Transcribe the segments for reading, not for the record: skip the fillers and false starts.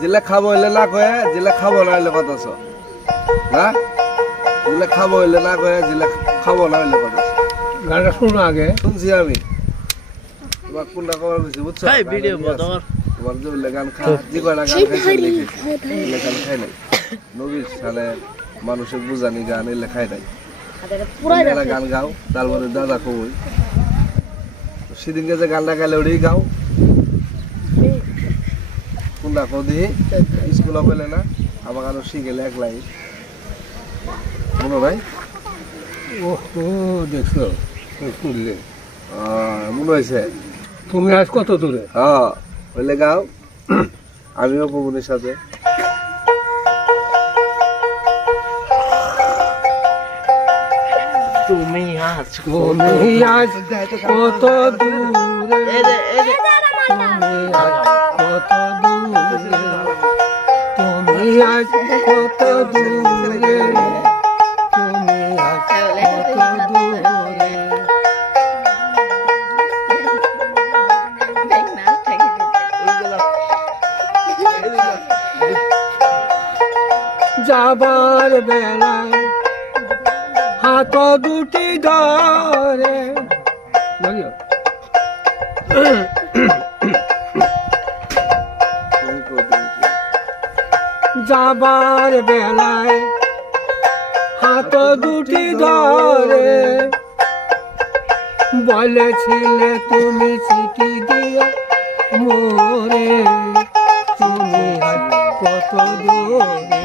জিলা খাবো হইলে না কয়ে জিলা খাবো না হইলে কথা না জিলা খাবো হইলে না কয়ে জিলা খাবো না হইলে কথা গানটা শুনো আগে শুনছি আমি তোমার কোনটা খবর বুঝছি বুঝছো ভিডিও তোমার যে গান খা যে কয়টা গান খাইছে গান খাই নাই নবীর সালে মানুষের বুঝানি গান এলে খাই নাই গান গাও তারপরে দাদা কই সেদিনকে যে গানটা গাইলে ওটাই গাও কোনটা কদি স্কুল পেলে না আমার আরো শিখেলে এক লাইন মনে ভাই ও দেখছো শুনলে মনে হয়েছে তুমি আজ কত দূরে হ্যাঁ বললে গাও আমিও প্রভুনের সাথে তুমি আজ কত দূরে তুমি আজ কত দূরে তুমি আজ কত দূরে যাবার বেলায় হাত দুটি ধরে যাবার বেলায় হাত দুটি ধরে বলেছিলে তুমি চিঠি দিও মোরে তুমি আজ কত দূরে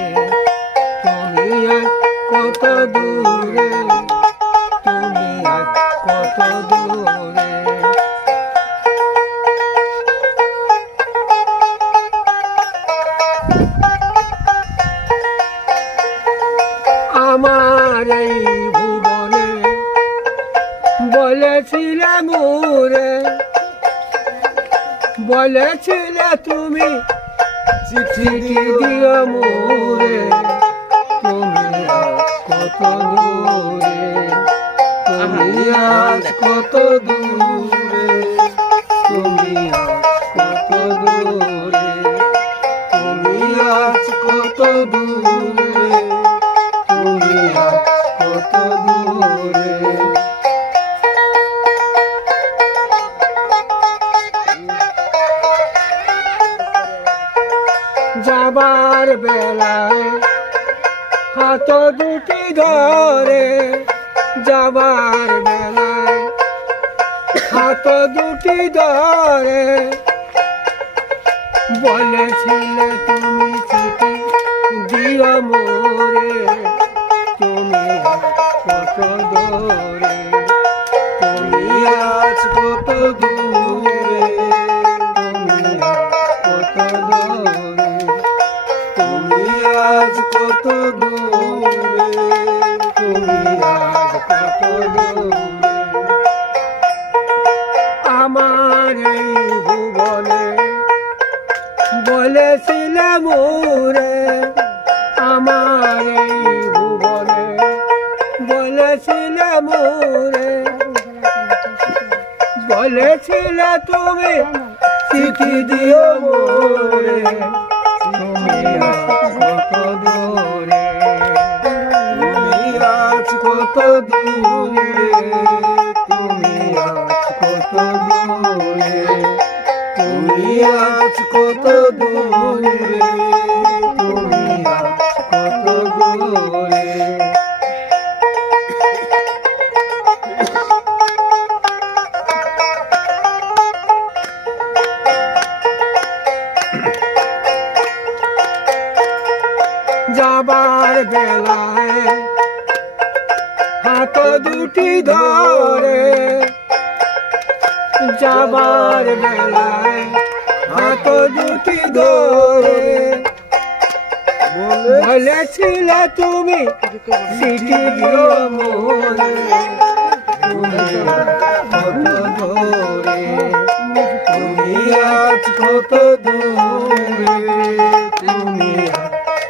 তুমি আজ কত দূরে তুমি আজ কত দূরে আমার এই ভুবনে বলেছিলে মোরে বলেছিলে তুমি চিঠি দিও মোরে তুমি আজ কত দূরে তুমি আজ কত দূরে তুমি আজ কত দূরে তুমি আজ কত দূরে তুমি আজ কত দূরে যাবার বেলায় হাত দুটি ধরে যাবার বেলায় হাত দুটি ধরে বলেছিলে তুমি চিঠি দিও মোরে তুমি কত দূরে তুমি আজ কত দূরে তুমি কত দূরে তুমি আজ কত দূরে তুমি আজ কত দূরে আমার এই ভুবনে বলেছিলে মোরে আমার এই ভুবনে বলেছিলে মোরে বলেছিলে তুমি চিঠি দিও মোরে তুমি আজ কত দূরে তুমি আজ কত দূরে তুমি আজ কত দূরে তুমি আজ কত দূরে তুমি আজ কত দূরে যাবার বেলায় হাত দুটি ধরে যাবার বেলায় হাত দুটি ধরে বলেছিলে তুমি চিঠি দিও মোরে তুমি কত দূরে তুমি আজ কত দূরে তুমি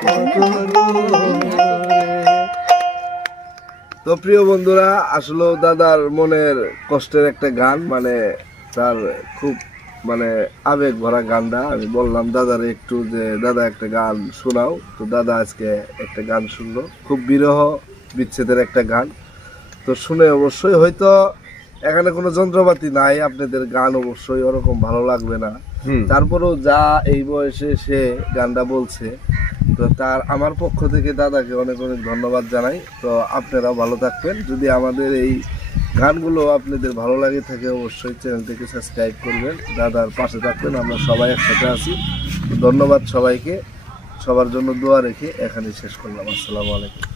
কত দূরে। তো প্রিয় বন্ধুরা আসলে দাদার মনের কষ্টের একটা গান মানে তার খুব মানে আবেগ ভরা গানটা আমি বললাম দাদারে একটু যে দাদা একটা গান শোনাও, তো দাদা আজকে একটা গান শুনলো, খুব বিরহ বিচ্ছেদের একটা গান। তো শুনে অবশ্যই হয়তো এখানে কোনো যন্ত্রপাতি নাই, আপনাদের গান অবশ্যই ওরকম ভালো লাগবে না, তারপরেও যা এই বয়সে সে গানটা বলছে, তো তার আমার পক্ষ থেকে দাদাকে অনেক অনেক ধন্যবাদ জানাই। তো আপনারাও ভালো থাকবেন। যদি আমাদের এই গানগুলো আপনাদের ভালো লাগে থাকে অবশ্যই চ্যানেলটিকে সাবস্ক্রাইব করবেন, দাদার পাশে থাকবেন, আমরা সবাই একসাথে আছি। ধন্যবাদ সবাইকে, সবার জন্য দোয়া রেখে এখানে শেষ করলাম। আসসালামু আলাইকুম।